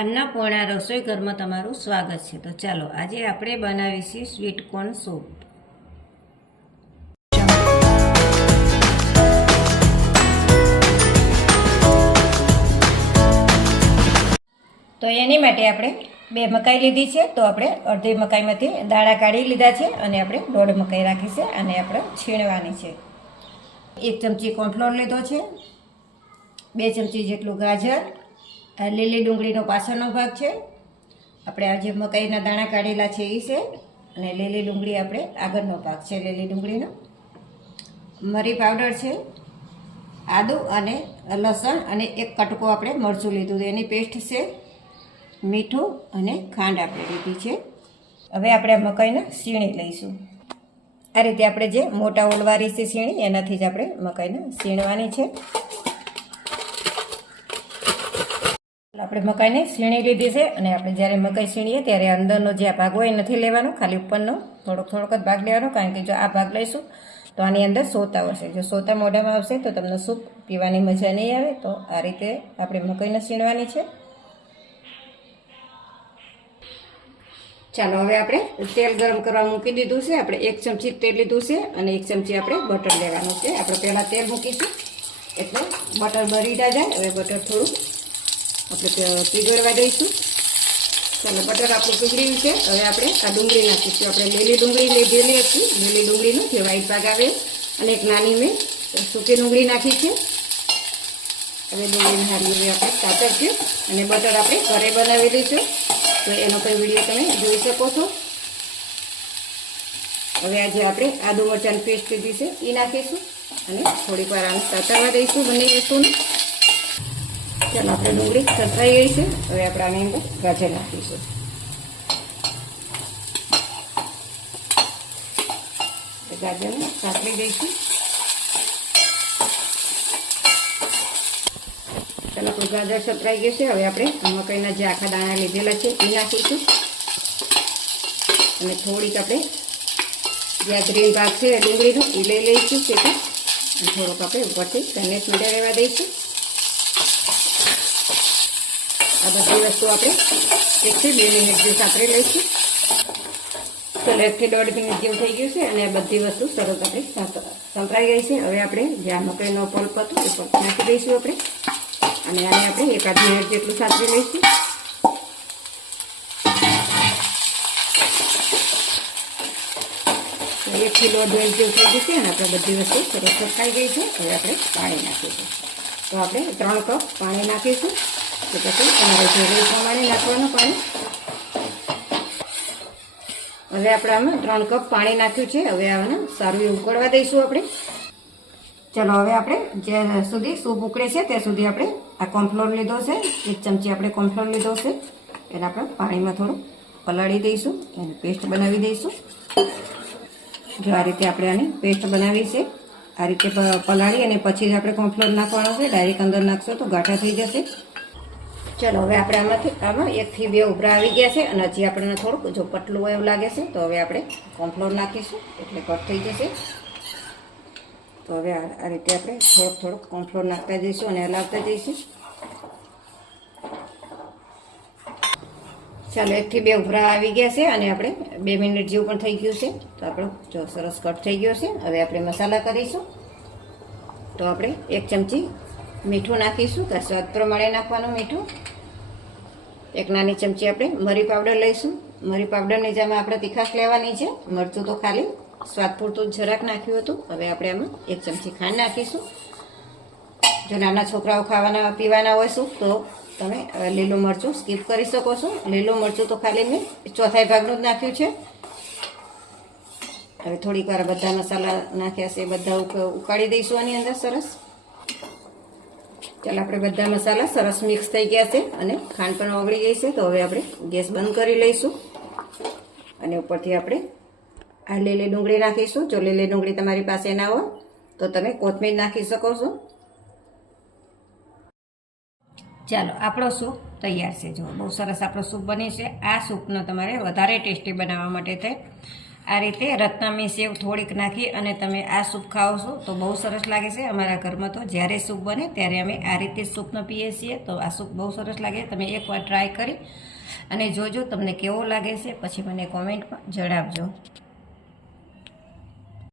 અન્નપૂર્ણા રસોઈ ઘરમાં તમારું સ્વાગત છે. તો ચાલો, આજે આપણે બનાવીશું સ્વીટ કોર્ન સૂપ તો એની માટે આપણે બે મકાઈ લીધી છે. તો આપણે અડધી મકાઈમાંથી દાણા કાઢી લીધા છે અને આપણે દોઢ મકાઈ રાખી છે અને આપણે છીણવાની છે. એક ચમચી કોર્નફ્લોર લીધો છે. બે ચમચી જેટલું ગાજર આ લીલી ડુંગળીનો પાછળનો ભાગ છે. આપણે આ જે મકાઈના દાણા કાઢેલા છે એ છે. અને લીલી ડુંગળી આપણે આગળનો ભાગ છે, લીલી ડુંગળીનો. મરી પાવડર છે, આદું અને લસણ અને એક કટકો આપણે મરચું લીધું એની પેસ્ટ છે, મીઠું અને ખાંડ આપણે લીધી છે. હવે આપણે મકાઈને સીણી લઈશું. આ રીતે આપણે જે મોટા ઓલવારી છે સીણી એનાથી જ આપણે મકાઈને સીણવાની છે. આપણે મકાઈને સીણી લીધી છે અને આપણે જ્યારે મકાઈ સીણીએ ત્યારે અંદરનો જે આ ભાગ હોય એ નથી લેવાનો, ખાલી ઉપરનો. થોડોક થોડોક જ ભાગ લેવાનો, કારણ કે જો આ ભાગ લઈશું, તો આની અંદર સોતા આવશે. જો સોતા મોઢામાં આવશે, તો તમને સૂપ પીવાની મજા નહીં આવે, તો આ રીતે આપણે મકાઈને સીણવાની છે. ચાલો, હવે આપણે તેલ ગરમ કરવા મૂકી દીધું છે. આપણે એક ચમચી તેલ લીધું છે અને એક ચમચી આપણે બટર લેવાનું છે. આપણે પહેલાં તેલ મૂકીશું, એટલે બટર બળી જાય. હવે બટર થોડું આપણે પીગળવા દઈશું. ચાલો બટર આપણું પીગળ્યું છે. હવે આપણે આ ડુંગળી નાખીશું. આપણે લીલી ડુંગળી લીધેલી હતી. લીલી ડુંગળીનો જે વ્હાઈટ ભાગ આવે અને એક નાની મેં સૂકી ડુંગળી નાખી છે. હવે ડુંગળીને હારી આપણે છે અને બટર આપણે ઘરે બનાવેલી છે તો એનો કોઈ વીડિયો તમે જોઈ શકો છો. હવે આજે આપણે આદુ મરચાંની પેસ્ટ લીધી છે એ નાખીશું. અને થોડીક વાર આને સાતરવા દઈશું બંને વસ્તુને ચાલો, આપણે ડુંગળી સતરાઈ ગઈ છે. હવે આપણે આની અંદર ગાજર નાખીશું. ગાજરને સાંકળી દઈશું. ચાલો, આપણું ગાજર સતરાઈ ગયું છે. હવે આપણે મકાઈના જે આખા દાણા લીધેલા છે, એ નાખીશું. અને થોડીક આપણે જે આ ગ્રીન ભાગ છે, ડુંગળીનો, એ લઈ લઈશું અને થોડોક આપણે ઉપરથી તેને મીઠા રહેવા દઈશું. આ બધી વસ્તુ આપણે એકથી બે મિનિટ જેવું સાંકળી લઈશું. ચાલો, એકથી દોઢ મિનિટ જેવું થઈ ગયું છે અને આ બધી વસ્તુ સરસ આપણે સંતરાઈ ગઈ છે. હવે આપણે જે આ મકાઈનો પલ્પ હતો એ પલ્પ નાખી દઈશું આપણે. અને આને આપણે એકાદ મિનિટ જેટલું સાતરી લઈશું. એકથી દોઢ જેવું થઈ ગયું છે અને આપણે બધી વસ્તુ સરસ સફાઈ ગઈ છે. હવે આપણે પાણી નાખીશું. તો આપણે ત્રણ કપ પાણી નાખીશું. તો પછી તમારે જરૂર પ્રમાણે નાખવાનું પાણી હવે આપણે આમાં ત્રણ કપ પાણી નાખ્યું છે. હવે આને સારું ઉકળવા દઈશું આપણે. ચલો, હવે આપણે જ્યાં સુધી સૂપ ઉકળે છે ત્યાં સુધી આપણે આ કોર્નફ્લોર લીધો છે. એક ચમચી આપણે કોર્નફ્લોર લીધો છે. એને આપણે પાણીમાં થોડું પલાળી દઈશું. એની પેસ્ટ બનાવી દઈશું. જો આ રીતે આપણે આની પેસ્ટ બનાવી છે, આ રીતે પલાળી અને પછી જ આપણે કોર્નફ્લોર નાખવાનો છે. ડાયરેક્ટ અંદર નાખશો તો ગાંઠા થઈ જશે. ચલો, હવે આપણે આમાંથી આમાં એકથી બે ઉભરા આવી ગયા છે અને હજી આપણને થોડુંક જો હોય એવું લાગે છે, તો હવે આપણે કોર્નફ્લોર નાખીશું, એટલે કટ થઈ જશે. તો હવે આ રીતે આપણે થોડોક થોડોક કોર્નફ્લોર નાખતા જઈશું અને હલાવતા જઈશું. ચાલો, એકથી બે ઉભરા આવી ગયા છે અને આપણે બે મિનિટ જેવું પણ થઈ ગયું છે. તો આપણો જો સરસ કટ થઈ ગયો છે. હવે આપણે મસાલા કરીશું. તો આપણે એક ચમચી મીઠું નાખીશું, કે સ્વાદ પ્રમાણે નાખવાનું મીઠું. એક નાની ચમચી આપણે મરી પાવડર લઈશું. મરી પાવડરની જેમ આપણે તીખાશ લેવાની છે. મરચું તો ખાલી સ્વાદ પૂરતું જરાક નાખ્યું હતું. હવે આપણે આમાં એક ચમચી ખાંડ નાખીશું. જો નાના છોકરાઓ ખાવાના, પીવાના હોય શું તો તમે લીલું મરચું સ્કીપ કરી શકો છો. લીલું મરચું તો ખાલી મેં ચોથાઈ ભાગનું જ નાખ્યું છે. હવે થોડીક વાર બધા મસાલા નાખ્યા છે, બધા ઉકાળી દઈશું આની અંદર સરસ. ચાલો આપણે બધા મસાલા સરસ મિક્સ થઈ ગયા છે અને ખાંડ પણ ઓગળી ગઈ છે તો હવે આપણે ગેસ બંધ કરી લઈશું. અને ઉપરથી આપણે આ લીલી ડુંગળી નાખીશું જો લીલી ડુંગળી તમારી પાસે ના હોય, તો તમે કોથમીર નાખી શકો છો. ચાલો, આપણો સૂપ તૈયાર છે. જો બહુ સરસ આપણો સૂપ બની છે. આ સૂપનો તમારે વધારે ટેસ્ટી બનાવવા માટે થાય. આ રીતે રત્નામી સેવ થોડીક નાખી અને તમે આ સૂપ ખાઓ છો, તો બહુ સરસ લાગે છે. અમારા ઘરમાં તો જ્યારે સૂપ બને ત્યારે અમે આ રીતે સૂપનો પીએ છીએ. તો આ સૂપ બહુ સરસ લાગે. તમે એકવાર ટ્રાય કરી અને જોજો તમને કેવો લાગે છે. પછી મને કોમેન્ટમાં જણાવજો.